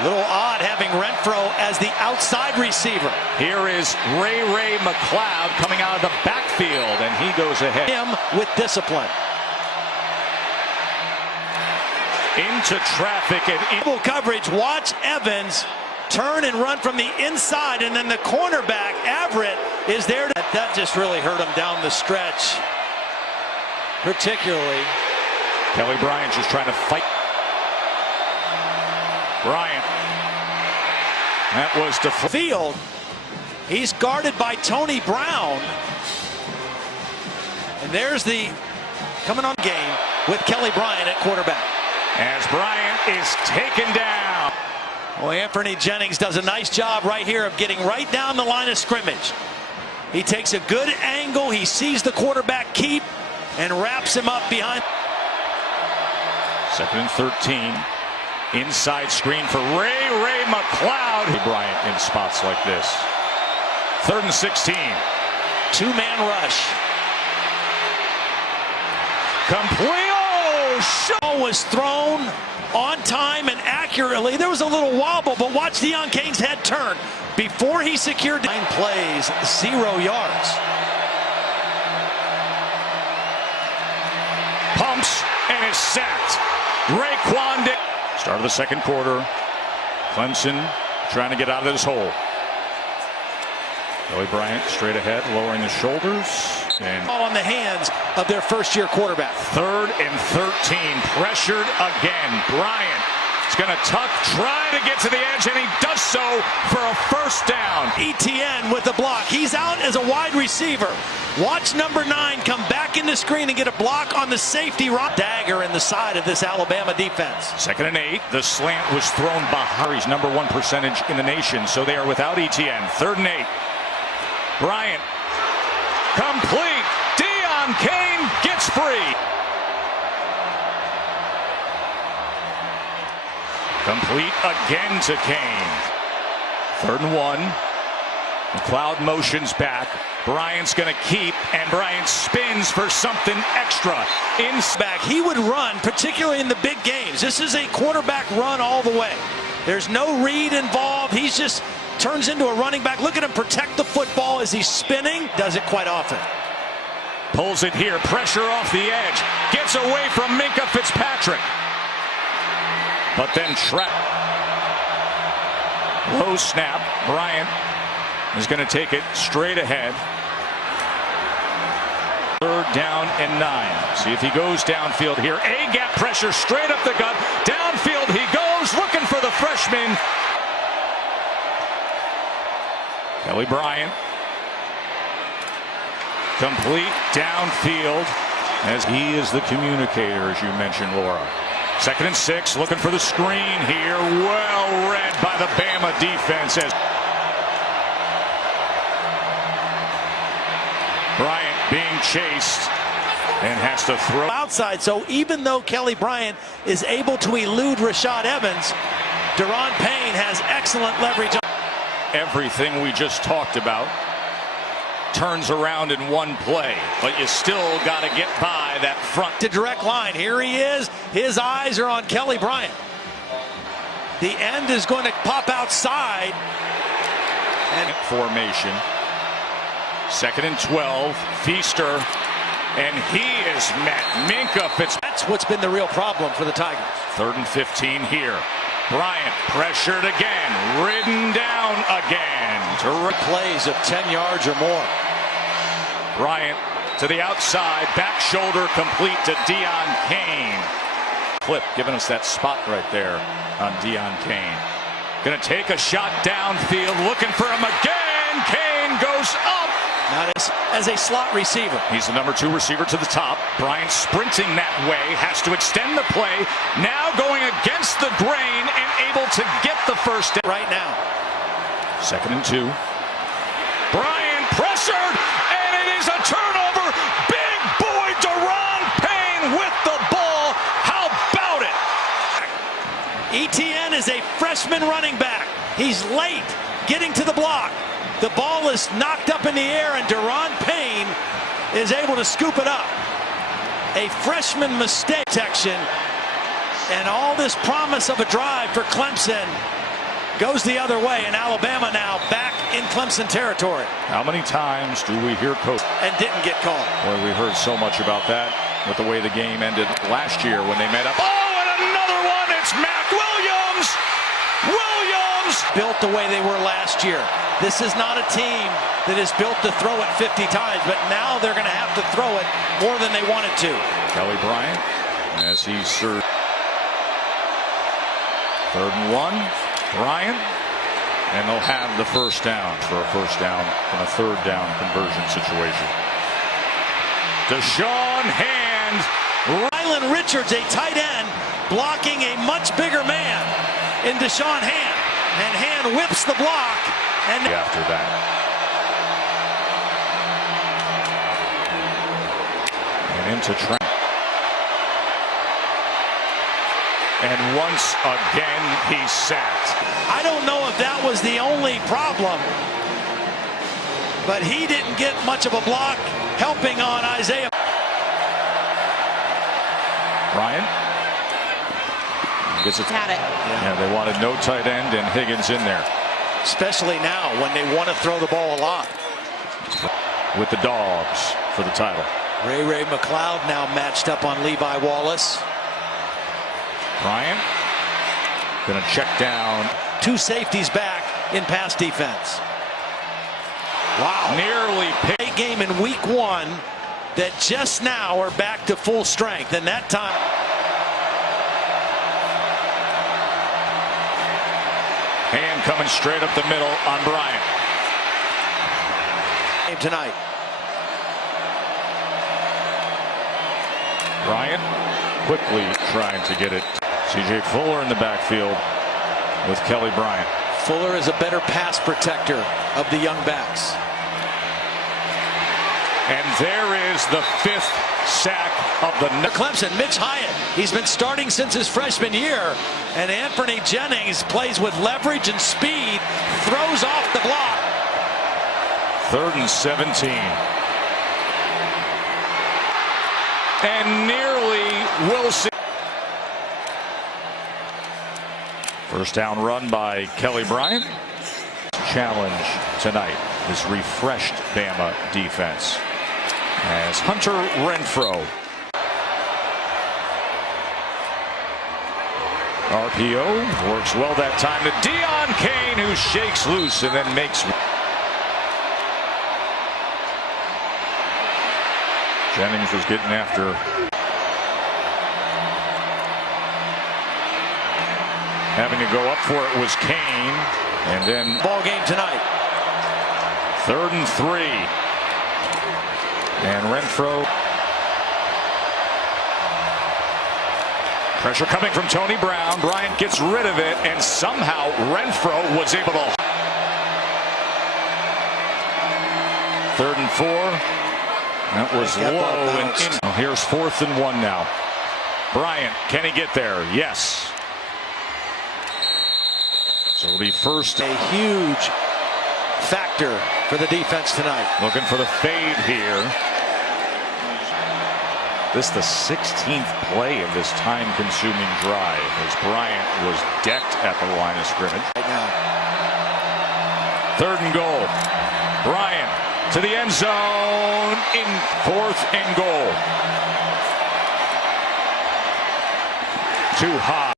A little odd having Renfro as the outside receiver. Here is Ray McLeod coming out of the backfield, and he goes ahead. Him with discipline. Into traffic and Equal coverage. Watch Evans turn and run from the inside, and then the cornerback, Everett, is there. That just really hurt him down the stretch. Particularly. Kelly Bryant just trying to fight. Bryant. That was to field. He's guarded by Tony Brown. And there's the coming on game with Kelly Bryant at quarterback. As Bryant is taken down. Well, Anthony Jennings does a nice job right here of getting right down the line of scrimmage. He takes a good angle. He sees the quarterback keep and wraps him up behind. 2nd and 13. Inside screen for Ray McLeod. Bryant in spots like this. 3rd and 16. Two-man rush. Complete. Ball was thrown on time and accurately. There was a little wobble, but watch Deon Cain's head turn before he secured 9 plays, 0 yards. Pumps and is sacked. Raekwon. Start of the 2nd quarter. Clemson trying to get out of this hole. Kelly Bryant straight ahead, lowering his shoulders. And all on the hands of their first-year quarterback. 3rd and 13, pressured again. Bryant is going to tuck, try to get to the edge, and he does so for a 1st down. ETN with the block. He's out as a wide receiver. Watch number 9 come back in the screen and get a block on the safety. Dagger in the side of this Alabama defense. 2nd and 8. The slant was thrown by Harry's #1 percentage in the nation, so they are without ETN. 3rd and 8. Bryant. Complete. Deon Cain gets free. Complete again to Cain. 3rd and 1. McLeod motions back. Bryant's going to keep, and Bryant spins for something extra. Back. He would run, particularly in the big games. This is a quarterback run all the way. There's no read involved. He's just turns into a running back. Look at him protect the football as he's spinning. Does it quite often. Pulls it here. Pressure off the edge. Gets away from Minkah Fitzpatrick. But then low snap. Bryant is going to take it straight ahead. 3rd down and 9. See if he goes downfield here. A-gap pressure straight up the gut. Downfield he goes, looking for the freshman. Kelly Bryant. Complete downfield as he is the communicator, as you mentioned, Laura. 2nd and 6, looking for the screen here. Well read by the Bama defense as Bryant being chased and has to throw outside. So even though Kelly Bryant is able to elude Rashad Evans, Daron Payne has excellent leverage. Everything we just talked about turns around in one play, but you still got to get by that front. To direct line. Here he is. His eyes are on Kelly Bryant. The end is going to pop outside. And formation. 2nd and 12. Feaster. And he is met. Minkah Fitzpatrick. That's what's been the real problem for the Tigers. 3rd and 15 here. Bryant pressured again. Ridden down again. Plays of 10 yards or more. Bryant to the outside. Back shoulder complete to Deon Cain. Clip giving us that spot right there on Deon Cain. Going to take a shot downfield. Looking for him again. Cain goes up. Not as a slot receiver. He's the #2 receiver to the top. Bryant sprinting that way. Has to extend the play. Now going against the grain and able to get the 1st down. Right now. 2nd and 2. Bryant pressured, and it is a turnover. Big boy Daron Payne with the ball. How about it? ETN is a freshman running back. He's late getting to the block. The ball is knocked up in the air, and Daron Payne is able to scoop it up. A freshman mistake. Protection, and all this promise of a drive for Clemson goes the other way, and Alabama now back in Clemson territory. How many times do we hear coach and didn't get called? Boy, we heard so much about that with the way the game ended last year when they met up. Oh, and another one! It's Mac Williams! Williams! Built the way they were last year. This is not a team that is built to throw it 50 times, but now they're going to have to throw it more than they wanted to. Kelly Bryant as he serves. 3rd and 1. Bryant. And they'll have the first down for a first down in a 3rd down conversion situation. Deshaun Hand. Rylan Richards, a tight end, blocking a much bigger man in Deshaun Hand. And Hand whips the block. And after that. And into Trent. And once again, he's sacked. I don't know if that was the only problem, but he didn't get much of a block helping on Isaiah. Bryant gets it. Had it. Yeah, they wanted no tight end and Higgins in there. Especially now when they want to throw the ball a lot. With the Dogs for the title. Ray McLeod now matched up on Levi Wallace. Bryant gonna check down. 2 safeties back in pass defense. Wow. Nearly picked. Game in week 1 that just now are back to full strength, and that time. Hand coming straight up the middle on Bryant. Game tonight. Bryant quickly trying to get it. C.J. Fuller in the backfield with Kelly Bryant. Fuller is a better pass protector of the young backs. And there is the 5th sack of the night. Clemson, Mitch Hyatt. He's been starting since his freshman year. And Anthony Jennings plays with leverage and speed, throws off the block. 3rd and 17. And nearly Wilson. First down run by Kelly Bryant. Challenge tonight, this refreshed Bama defense. As Hunter Renfrow. RPO works well that time to Deon Cain, who shakes loose and then makes. Jennings was getting after. Having to go up for it was Cain, and then ball game tonight. 3rd and 3, and Renfrow. Pressure coming from Tony Brown. Bryant gets rid of it, and somehow Renfrow was able to. 3rd and 4. That was low and in. Oh, here's 4th and 1 now. Bryant, can he get there? Yes. So it'll be first. A huge factor for the defense tonight. Looking for the fade here. This is the 16th play of this time-consuming drive as Bryant was decked at the line of scrimmage. Right now. 3rd and goal. Bryant to the end zone in 4th and goal. Too high.